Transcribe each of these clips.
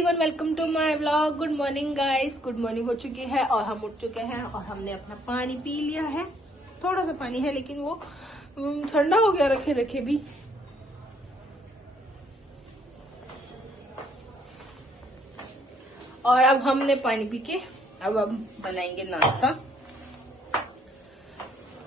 Everyone, welcome to my vlog. Good morning guys. Good morning हो चुकी है और हम उठ चुके हैं और हमने अपना पानी पी लिया है। थोड़ा सा पानी है लेकिन वो ठंडा हो गया रखे रखे भी। और अब हमने पानी पी के अब हम बनाएंगे नाश्ता।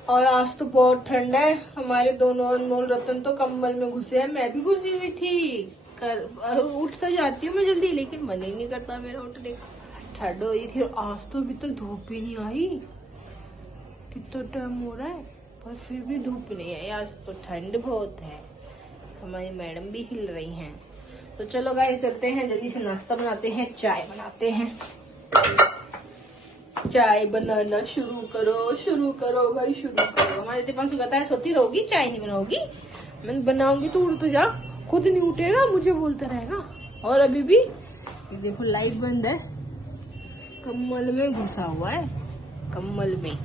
और आज तो बहुत ठंडा है। हमारे दोनों अनमोल रतन तो कंबल में घुसे हैं, मैं भी घुसी हुई थी। उठ तो जाती हूँ मैं जल्दी, लेकिन मन ही नहीं करता मेरा उठने का। ठंड हो रही थी और आज तो अभी तक धूप ही नहीं आई। कितना टाइम हो रहा है पर फिर भी धूप नहीं आई। आज तो ठंड बहुत है। हमारी मैडम भी हिल रही हैं। तो चलो गाइस चलते हैं, जल्दी से नाश्ता बनाते हैं, चाय बनाते हैं। चाय बनाना शुरू करो भाई, शुरू करो। हमारे दीपांशु कहता है सोती रहोगी, चाय नहीं बनाओगी। मैं बनाऊंगी तो उड़ तो जा, खुद नहीं उठेगा, मुझे बोलता रहेगा। और अभी भी ये देखो लाइट बंद है, कम्बल में घुसा हुआ है, कम्बल में।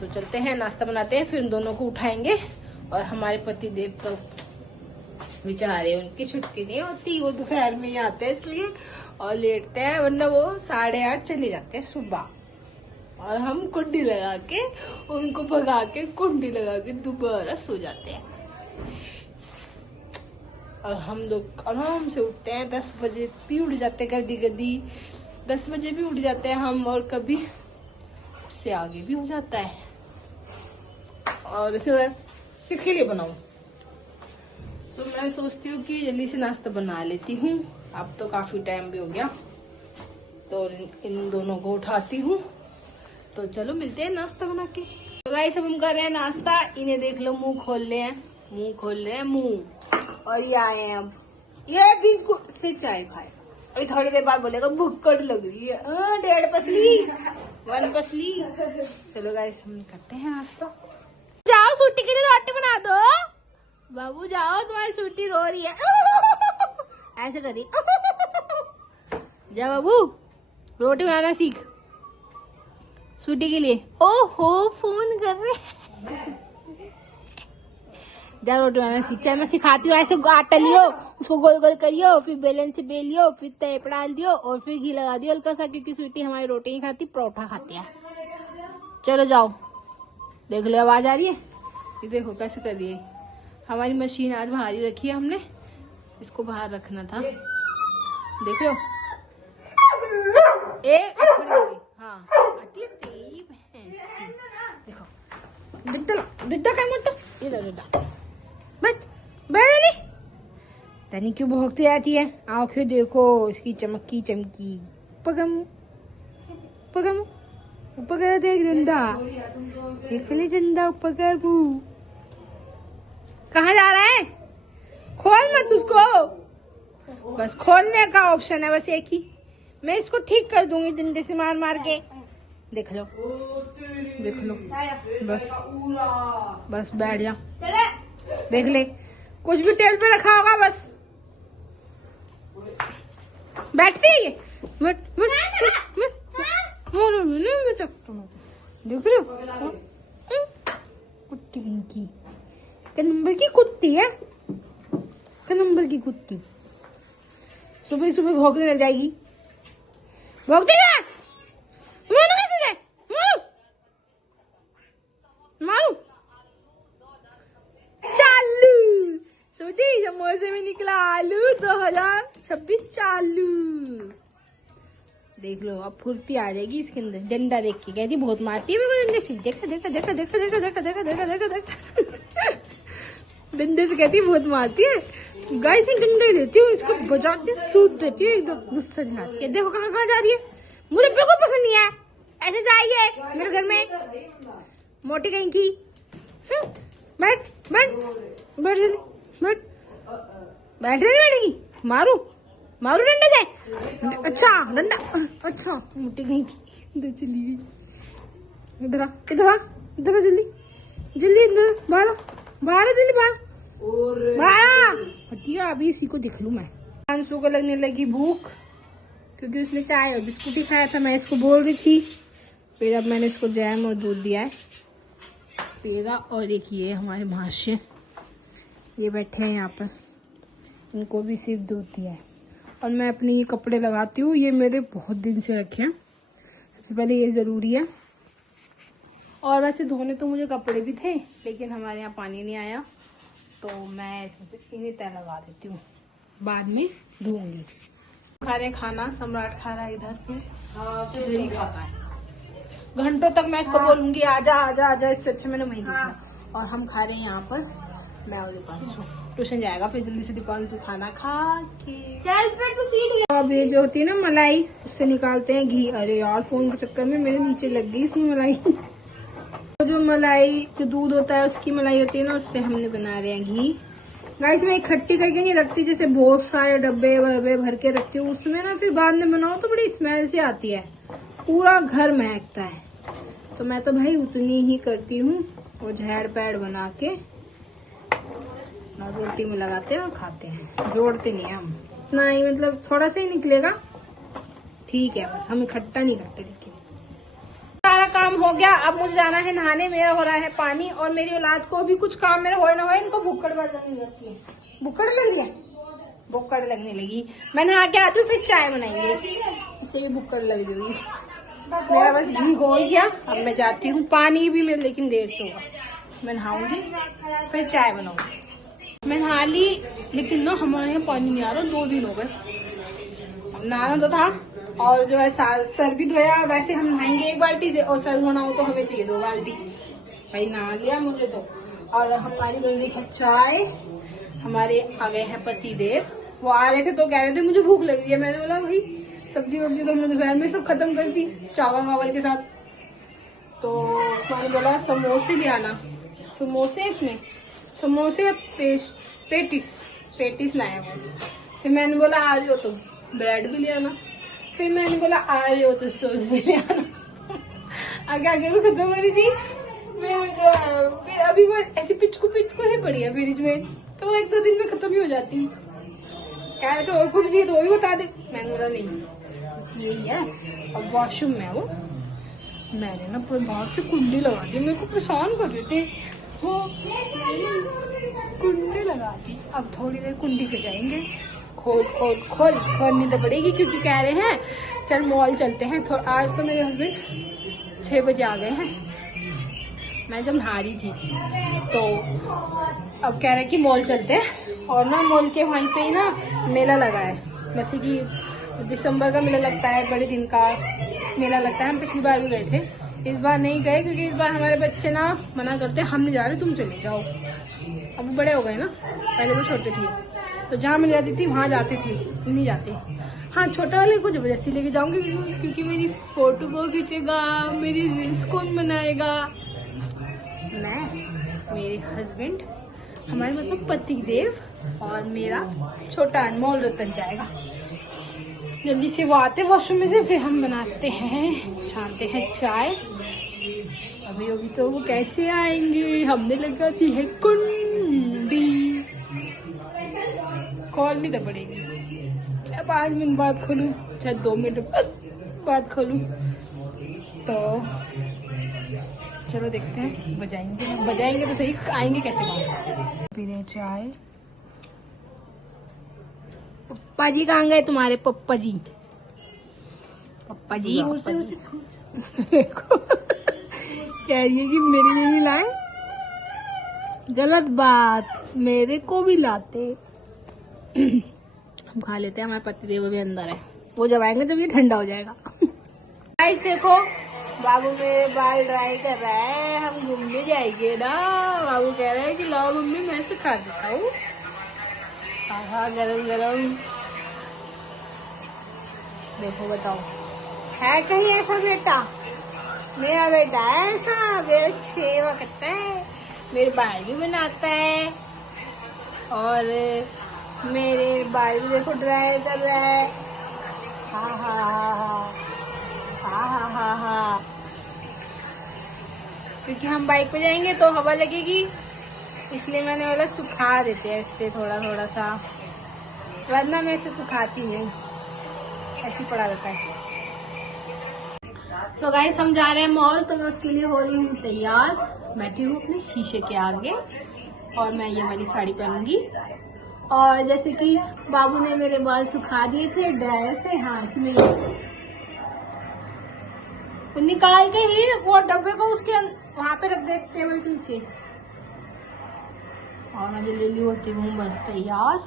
तो चलते हैं नाश्ता बनाते हैं, फिर उन दोनों को उठाएंगे। और हमारे पति देव तो बेचारे, उनकी छुट्टी नहीं होती, वो दोपहर में ही आते हैं इसलिए और लेटते हैं, वरना वो 8:30 चले जाते हैं सुबह। और हम कुंडी लगा के उनको भगा के कुंडी लगा के दोबारा सो जाते हैं। और हम लोग आराम से उठते हैं 10 बजे भी उठ जाते हैं, कभी कभी 10 बजे भी उठ जाते हैं हम, और कभी उससे आगे भी हो जाता है। और इसे किसके लिए बनाऊं, तो मैं सोचती हूँ कि जल्दी से नाश्ता बना लेती हूँ। अब तो काफी टाइम भी हो गया, तो इन दोनों को उठाती हूँ। तो चलो मिलते हैं नाश्ता बना के। तो गाइस अब हम कर रहे हैं नाश्ता। इन्हें देख लो, मुंह खोल रहे हैं मुंह। और ये आए हैं, अब ये बिस्कुट से चाय खाए। अभी थोड़ी देर बाद बोलेगा भुक्कड़ लग रही है। 1.5 पसली 1 पसली। चलो गाइस हम करते हैं नाश्ता। जाओ सूटी के लिए रोटी बना दो बाबू, जाओ, तुम्हारी सूटी रो रही है। ऐसे करी जा बाबू, रोटी बनाना सीख सूटी के लिए। ओहो फोन कर रहे। जा रोटी बनाना सीख, चाहे मैं सिखाती हूँ। ऐसे आटा लियो, उसको गोल गोल करियो, फिर बेलन से बेलियो, फिर तवे पर डाल दियो और फिर घी लगा दियो हल्का सा, क्योंकि स्वीटी हमारी रोटी नहीं खाती, परोठा खाती है। चलो जाओ, देख लो आवाज आ रही है। ये देखो कैसे कर रही है। हमारी मशीन आज बाहर ही रखी है हमने, इसको बाहर रखना था। देख लो एक खड़ी हो गई। हाँ आती है तेरी भैंस की। देखो दिद्दा क्या मतलब, इधर दिद्दा बट बड़ी तनी क्यों भौंकती आती है। आंखें देखो इसकी चमकी चमकी। पगम पगम ऊपर देख डंडा, देख ले डंडा ऊपर कर। कहाँ जा रहा है, खोल मत उसको, बस खोलने का ऑप्शन है बस एक ही। मैं इसको ठीक कर दूंगी डंडे से मार मार के। देख लो बस बैठ जा, देख ले कुछ भी टेबल पे रखा होगा बस बैठती है ये। देख लो कुत्ती की, क्या नंबर की कुत्ती है, क्या नंबर की कुत्ती। सुबह सुबह भौंकने लग जाएगी, भौंकती है। मारू चालू सोची समोसे में निकला आलू 2026 चालू। देख लो अब फुर्ती आ जाएगी इसके अंदर। डंडा देख के कहती बहुत मारती है मेरे को डंडे से। देखा देखा देखा देखा देखा देखा देखा देखा देखा देखा डंडे से कहती बहुत मारती है। गाइस मैं डंडे देती हूँ, इसको बजाती हूँ, सूद देती हूँ, एकदम गुस्सा दिखाती है। देखो कहाँ कहाँ जा रही है, मुझे बिल्कुल पसंद नहीं है। ऐसे जाइए मेरे घर में, मोटी कहीं की। बैठ बैठ बैठ जल्दी बैठ, बैठ रही बैठेगी। मारू मारू डंडे से। अच्छा डंडा, अच्छा मोटी कहीं की। इधर चली गई, इधर आ इधर आ इधर आ, जल्दी जल्दी इधर बाहर बाहर जल्दी बाहर हटिया। अभी इसी को देख लूं मैं। अंशु को लगने लगी भूख, क्योंकि उसने चाय और बिस्कुट ही खाया था। मैं इसको बोल रही थी, फिर अब मैंने इसको जैम और दूध दिया है, पिएगा। और एक ये हमारे भाष्य, ये बैठे हैं यहाँ पर, इनको भी सिर्फ दूध दिया है। और मैं अपने ये कपड़े लगाती हूँ। ये मेरे बहुत दिन से रखे हैं, सबसे पहले ये ज़रूरी है। और वैसे धोने तो मुझे कपड़े भी थे, लेकिन हमारे यहाँ पानी नहीं आया, तो मैं इसमें से इन्हीं तय लगा देती हूँ, बाद में धोऊंगी। खा रहे खाना, सम्राट खा रहा है इधर पे, फिर नहीं खाता है। घंटों तक मैं इसको बोलूंगी आजा आजा आजा, इससे अच्छे मैंने वहीं देखा। और हम खा रहे हैं यहाँ पर, मैं और दीपांशु ट्यूशन जाएगा, फिर जल्दी से दीपांशु खाना खा के चल फिर तो सीट। अब ये जो होती है ना मलाई, उससे निकालते हैं घी। अरे यार फोन के चक्कर में मेरे नीचे लग गई इसमें मलाई। तो जो मलाई, जो दूध होता है उसकी मलाई होती है ना, उससे हमने बना रहे हैं घी। गाइस मैं इकट्ठी करके नहीं रखती, जैसे बहुत सारे डब्बे वब्बे भर के रखती हूँ, उसमें ना फिर बाद में बनाओ तो बड़ी स्मेल से आती है, पूरा घर महकता है। तो मैं तो भाई उतनी ही करती हूँ, और झाड़ पैड़ बना के रोटी में लगाते हैं और खाते हैं, जोड़ते नहीं हम इतना ही, मतलब थोड़ा सा ही निकलेगा ठीक है, बस हम इकट्ठा नहीं करते। देखिए सारा काम हो गया, अब मुझे जाना है नहाने, मेरा हो रहा है पानी, और मेरी औलाद को भी कुछ काम मेरा हो ना हो, इनको भुक्कड़ लगने लगती है। भुक्कड़ लगी है, भुक्कड़ लगने लगी। मैं नहा के आती हूँ, फिर चाय बनाएंगे, इससे भी भुक्कड़ लग जाएगी। मेरा बस घी हो गया, अब मैं जाती हूँ। पानी भी मेरे लेकिन देर से होगा, मैं नहाऊंगी फिर चाय बनाऊंगी। मैं नहा ली, लेकिन ना हमारे यहाँ पानी नहीं आ रहा, 2 दिन हो गए। नहाना तो था, और जो है सर भी धोया। वैसे हम नहाएंगे 1 बाल्टी से, और सर धोना हो तो हमें चाहिए 2 बाल्टी। भाई नहा लिया मुझे तो। और हमारी बन रही है चाय। हमारे आ गए हैं पति देव, वो आ रहे थे तो कह रहे थे मुझे भूख लग रही है। मैंने बोला भाई सब्जी वब्जी तो हमने दोपहर में सब खत्म कर दी, चावल वावल के साथ। तो मैंने बोला समोसे ले आना, समोसे, इसमें समोसे पेटिस लाए वो। फिर मैंने बोला आ रही हो तो ब्रेड भी ले आना। फिर मैंने बोला आ रही हो तो सॉस भी ले आना। आगे आगे वो खत्म हो रही थी। फिर अभी वो ऐसी पिचकू से पड़ी है फ्रिज में, तो वो 1-2 दिन में खत्म ही हो जाती। कह रहे तो और कुछ भी है तो वो भी बता दे। मैंने बोला नहीं, बस यही है। अब वॉशरूम में वो मैंने ना पूरे बाहर से कुंडी लगा दी, मेरे को परेशान कर रहे थे वो, कुंडी लगा दी। अब थोड़ी देर कुंडी पे जाएंगे, खोलनी तो पड़ेगी, क्योंकि कह रहे हैं चल मॉल चलते हैं। आज तो मेरे हस्बैंड 6 बजे आ गए हैं, मैं जब नहा रही थी, तो अब कह रहे कि मॉल चलते हैं। और ना मॉल के वहीं पे ही ना मेला लगा है, जैसे कि दिसंबर का मेला लगता है, बड़े दिन का मेला लगता है। हम पिछली बार भी गए थे, इस बार नहीं गए, क्योंकि इस बार हमारे बच्चे ना मना करते हैं, हम नहीं जा रहे, तुम चले जाओ। अब बड़े हो गए ना, पहले वो छोटे थे, तो जहाँ मिल जाती थी वहाँ जाते थे, नहीं जाते। हाँ छोटा वाले को जबरदस्ती लेके जाऊंगी, क्योंकि मेरी फोटो को खींचेगा, मेरी रील्स कौन बनाएगा? मैं, मेरे हस्बैंड, हमारे मतलब पति देव, और मेरा छोटा अनमोल रतन जाएगा। जल्दी से वो आते वॉशरूम में से, फिर हम बनाते हैं, छानते हैं चाय। अभी तो वो कैसे आएंगे, हमने लगा दी है कुंडी, खोलनी तो पड़ेगी। चाहे 5 मिनट बाद खोलूं, चाहे 2 मिनट बाद खोलूं, तो चलो देखते हैं। बजाएंगे तो सही, आएंगे कैसे बाहर। पी रहे चाय। पप्पा जी कहाँ गए तुम्हारे? पप्पा जी कह रही है कि मेरे लिए नहीं लाए, गलत बात, मेरे को भी लाते। हम खा लेते हैं, हमारे पति देव भी अंदर है, वो जब आएंगे तब ये ठंडा हो जाएगा। गाइस देखो, बाबू मेरे बाल ड्राई कर रहा है, हम घूमने जाएंगे ना। बाबू कह रहा है कि लाओ मम्मी मैं सिखा देता हूँ। हाँ गरम गरम, देखो बताओ है कहीं ऐसा बेटा? मेरा बेटा है ऐसा, मेरा सेवा करता है, मेरे बाल भी बनाता है, और मेरे बाल भी देखो ड्राई कर रहा है। हाँ हाँ हाँ हाँ हाँ हाँ हाँ हाँ, क्योंकि हम बाइक पे जाएंगे तो हवा लगेगी, इसलिए मैंने बोला सुखा देते हैं इससे थोड़ा थोड़ा सा, वरना मैं इसे सुखाती नहीं, ऐसे पड़ा रहता है। सो गाइस हम जा रहे हैं मॉल, तो मैं उसके लिए हो रही हूँ तैयार, बैठी हूँ अपने शीशे के आगे, और मैं ये वाली साड़ी पहनूंगी, और जैसे कि बाबू ने मेरे बाल सुखा दिए थे ड्रायर से, हाँ इसमें निकाल के ही वो डब्बे को उसके वहां पे रख दे टेबल के नीचे। और मैं जल्दी होती हूँ बस तैयार।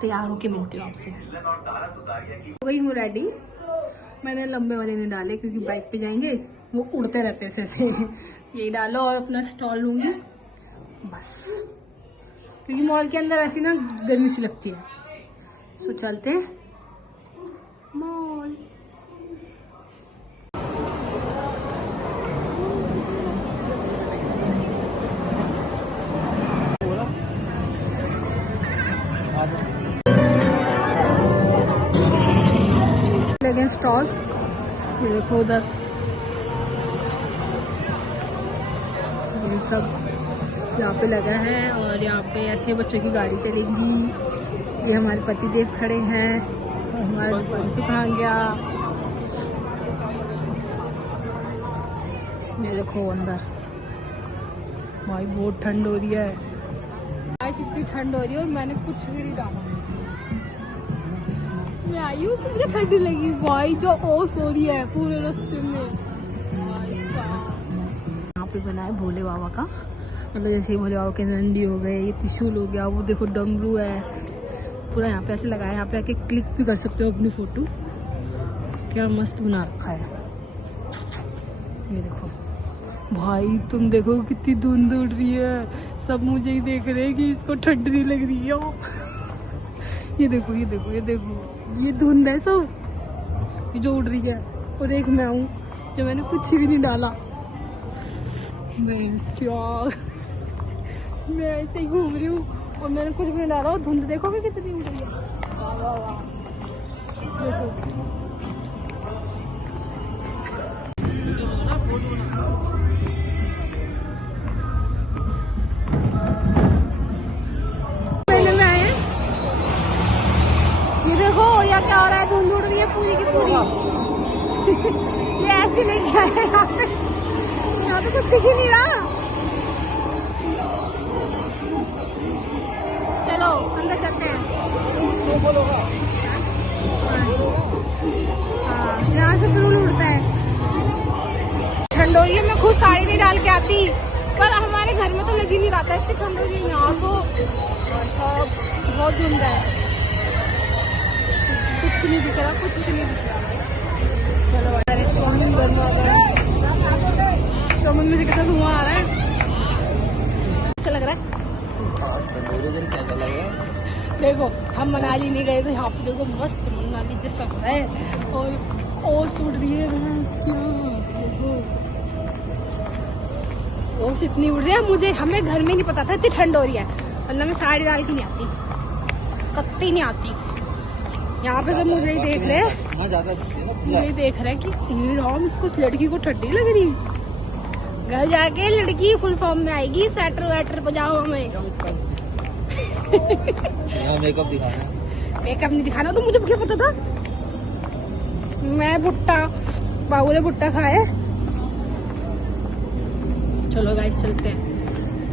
तैयार होके मिलती हूँ आपसे। हो गई हूँ रेडी। मैंने लंबे वाले नहीं डाले क्योंकि बाइक पे जाएंगे वो उड़ते रहते हैं ऐसे। यही डालो और अपना स्टॉल लूंगी बस, क्योंकि मॉल के अंदर ऐसी ना गर्मी सी लगती है। सो चलते हैं मॉल। लेकिन स्टॉल ये देखो उधर, ये सब यहाँ पे लगा है और यहाँ पे ऐसे बच्चों की गाड़ी चलेगी। ये हमारे पति देव खड़े हैं और हमारा सुखा गया। ये देखो अंदर भाई बहुत ठंड हो रही है, आज इतनी ठंड हो रही है और मैंने कुछ भी नहीं डाला। मैं आई हूँ मुझे ठंडी लगी भाई, जो ओस हो रही है पूरे रास्ते में। यहाँ पे बना है भोले बाबा का, मतलब जैसे भोले बाबा के नंदी हो गए, ये त्रिशूल हो गया, वो देखो डमरू है पूरा यहाँ पे ऐसे लगा है। यहाँ पे आके क्लिक भी कर सकते हो अपनी फोटो, क्या मस्त बना रखा है। ये देखो भाई, तुम देखो कितनी धुंध उड़ रही है, सब मुझे ही देख रहे हैं कि इसको ठंड नहीं लग रही है। ये देखो ये देखो ये देखो, ये धुंध है सब ये जो उड़ रही है, और एक मैं हूँ जो मैंने कुछ भी नहीं डाला। मैं ऐसे ही घूम रही हूँ और मैंने कुछ भी नहीं डाला, और धुंध देखो कि कितनी उड़ रही है। वाह वाह वाह, देखो या क्या हो रहा है, धुंध उड़ रही है पूरी की पूरी। ये ऐसे नहीं क्या है यहाँ पे कुछ दिख ही नहीं रहा। चलो अंदर चलते हैं। हाँ यहाँ से धुंध उड़ता है। ठंड हो रही है, मैं खुद साड़ी नहीं डाल के आती, पर हमारे घर में तो लग ही नहीं रहा था, इतनी ठंड हो रही है यहाँ तो सब बहुत धुंध है, कुछ नहीं दिख रहा, कुछ नहीं दिख रहा। चलो अरे चाउमीन बनवा दो, चाउमीन में से कितना धुआं आ रहा है, अच्छा लग रहा है। कैसा लगा? देखो हम मनाली नहीं गए तो यहाँ पे देखो मस्त मनाली जैसा है, और उड़ रही है देखो, ओस इतनी उड़ रही है। मुझे हमें घर में नहीं पता था इतनी ठंड हो रही है, वरना मैं साड़ी डाल के नहीं आती, कत्ती नहीं आती। यहाँ पे सब मुझे ही देख रहे हैं, मुझे ही देख रहे हैं कि राम इसको लड़की को ठंडी लग रही। घर जाके लड़की फुल फॉर्म में आएगी, स्वेटर वेटर बजाओ हमें। मेकअप दिखाना, मेकअप नहीं दिखाना तो मुझे क्या पता था। मैं भुट्टा, बाबू ने भुट्टा खाया। चलो गाइस चलते हैं,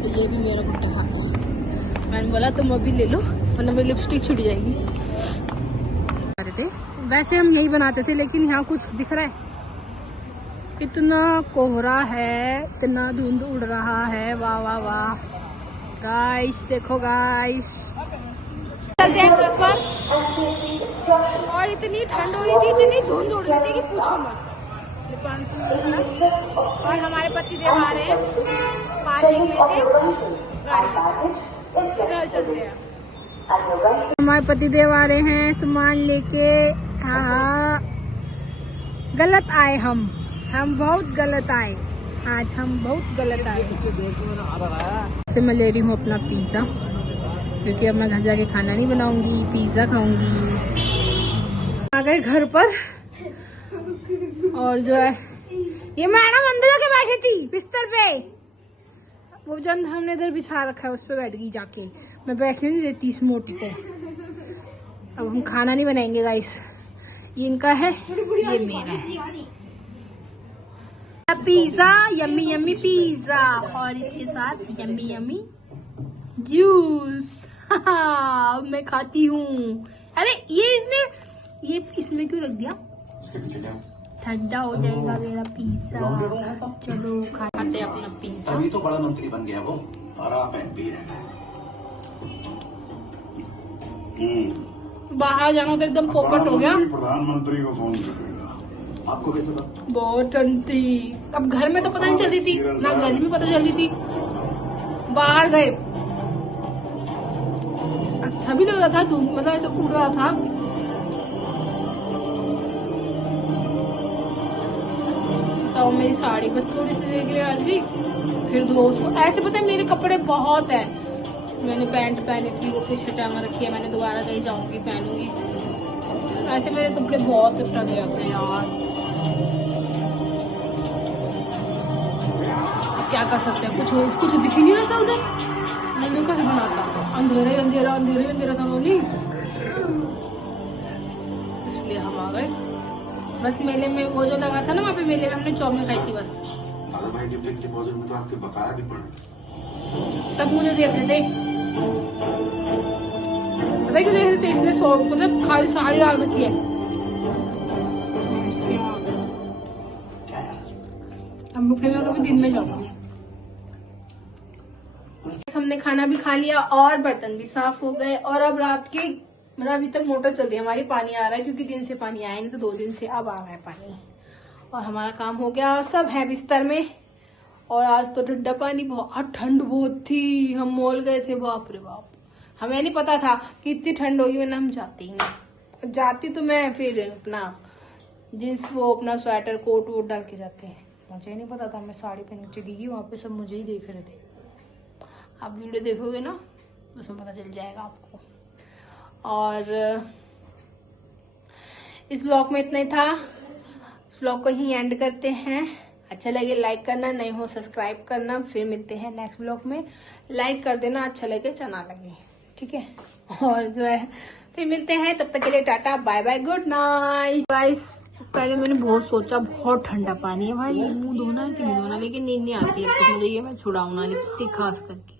तो ये भी मेरा भुट्टा खाना। मैंने बोला तुम अभी ले लो वरना मेरी लिपस्टिक छूट जाएगी। वैसे हम यही बनाते थे, लेकिन यहाँ कुछ दिख रहा है, इतना कोहरा है, इतना धुंध उड़ रहा है। वाह वाह वाह गाइस, देखो गाइस चलते हैं घर पर। और इतनी ठंड हो रही थी, इतनी धुंध उड़ रही थी कि पूछो मत। और हमारे पति देव आ रहे हैं पार्किंग में से गाड़ी लेकर, घर चलते हैं। हमारे पति देव आ रहे हैं सामान लेके। हाँ गलत आए हम बहुत गलत आए आज, हम बहुत गलत आए। से मैं ले रही हूँ अपना पिज्ज़ा, क्योंकि अब मैं घर जाके खाना नहीं बनाऊंगी, पिज्ज़ा खाऊंगी। आ गए घर पर, और जो है ये मैडम अंदर जाके बैठी थी बिस्तर पे, वो जो हमने इधर बिछा रखा है उस पर बैठ गई जाके। मैं बैठने नहीं देती इस मोटी को। अब हम खाना नहीं बनाएंगे गाइस, ये इनका है ये मेरा है। पिज्जा, यम्मी यम्मी पिज्जा, और इसके साथ यम्मी यम्मी जूस। मैं खाती हूँ। अरे ये इसमें क्यों रख दिया? ठंडा हो जाएगा मेरा पिज्जा। चलो खाते अपना पिज्जा। अभी तो बड़ा मंत्री बन गया वो, और आप एमपी रह गए। बाहर जाना तो एकदम पोपट हो गया। प्रधानमंत्री को कौन करेगा? आपको कैसे पता? बहुत ठंड थी। अब घर में तो पता नहीं चलती थी, ना गली में पता चलती थी। बाहर गए, अच्छा भी लग रहा था, धूप मतलब ऐसे उड़ रहा था। तो मेरी साड़ी बस थोड़ी सी देर के लिए डाल दी, फिर धो उसको। ऐसे पता है मेरे कपड़े बहुत है, मैंने पैंट पहनी थी वो पीछे टांग रखी है, मैंने दोबारा कहीं जाऊंगी पहनूंगी। ऐसे मेरे कपड़े बहुत टक जाते हैं यार, क्या कर सकते हैं। कुछ दिख ही नहीं रहा था उधर, वीडियो कैसे बनाता, अंधेरा अंधेरा अंधेरा अंधेरा था बोली, इसलिए हम आ गए। बस मेले में वो जो लगा था ना, वहाँ पे मेले में हमने चाउमीन खाई थी बस। भाई गिफ्ट के पौधे में तो आपके बताया भी पड़ा। सब मुझे देख रहे थे, पता क्यों देख रहे थे? इसने मतलब खाली साड़ी डाल रखी है। अब फिर मैं कभी दिन में जाऊंगी। हमने खाना भी खा लिया और बर्तन भी साफ हो गए, और अब रात के मतलब अभी तक मोटर चल रही है हमारी, पानी आ रहा है क्योंकि दिन से पानी आया नहीं, तो 2 दिन से अब आ रहा है पानी। और हमारा काम हो गया, सब है बिस्तर में। और आज तो ठंडा पानी, बहुत ठंड बहुत थी। हम मॉल गए थे, बाप रे बाप, हमें नहीं पता था कि इतनी ठंड होगी, वरना हम जाते ही नहीं। जाती तो मैं फिर अपना जींस वो अपना स्वेटर कोट वोट डाल के जाते हैं, मुझे नहीं पता था। मैं साड़ी पहन के चली गई, वहाँ पे सब मुझे ही देख रहे थे। आप वीडियो देखोगे ना, उसमें पता चल जाएगा आपको। और इस व्लॉग में इतना ही था, इस व्लॉग को ही एंड करते हैं। अच्छा लगे लाइक करना, नहीं हो सब्सक्राइब करना। फिर मिलते हैं नेक्स्ट व्लॉग में। लाइक कर देना अच्छा लगे चाहे ना लगे, ठीक है। और जो है फिर मिलते हैं, तब तक के लिए tata bye bye, good night guys. पहले मैंने बहुत सोचा, बहुत ठंडा पानी है भाई, मुंह धोना है कि नहीं धोना, लेकिन नींद नहीं आती है तो मुझे ये मैं छुड़ाऊँ ना लिपस्टिक खास करके।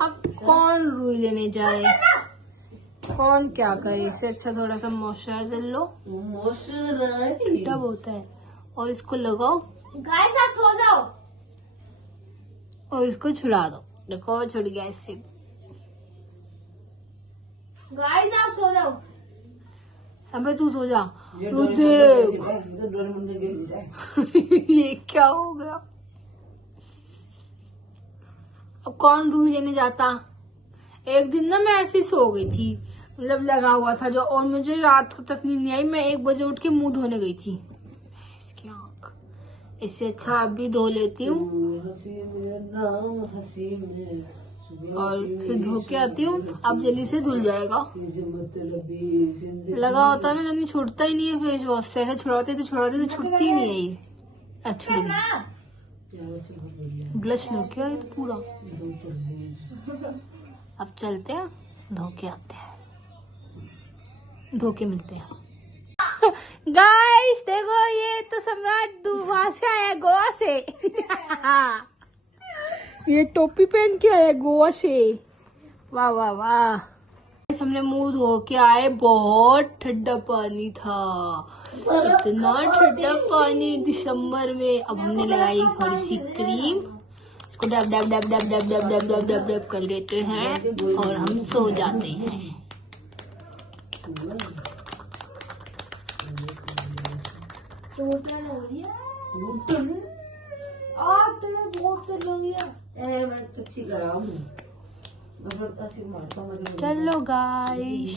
अब कौन रूई लेने जाए, कौन क्या करे, इससे अच्छा थोड़ा सा मॉइस्चराइजर लो, डब होता है, और इसको लगाओ गाइस, आप सो जाओ और इसको छुड़ा दो। देखो छुड़ गया इससे। गाइस आप सो जाओ, अबे तू सो जा, तू देख। ये क्या हो गया? अब कौन रूह लेने जाता। एक दिन ना मैं ऐसे ही सो गई थी, मतलब लगा हुआ था जो, और मुझे रात को तक नींद नहीं आई। मैं 1 बजे उठ के मुंह धोने गई थी, इसकी आँख, इससे अच्छा अभी धो लेती हूँ और फिर धो के आती हूँ। अब जल्दी से धुल जाएगा। लगा होता ना जल्दी छूटता ही नहीं है फेस वॉश से, ऐसे छुड़ाते तो छूटती ही नहीं है ये। अच्छा ब्लश लग गया ये तो पूरा। अब चलते हैं, धो के आते हैं, धो के मिलते हैं। गाइस देखो, ये तो सम्राट वहां से आया, गोवा से। ये टोपी पहन के आया गोवा से, वाह वाह वाह। हमने मुंह धो के आए, बहुत ठंडा पानी था, इतना ठंडा पानी दिसंबर में। अब हमने लगाई थोड़ी सी क्रीम, इसको dub dub dub dub dub dub dub dub dub dub कर लेते हैं और हम सो जाते हैं। चलो गाइस।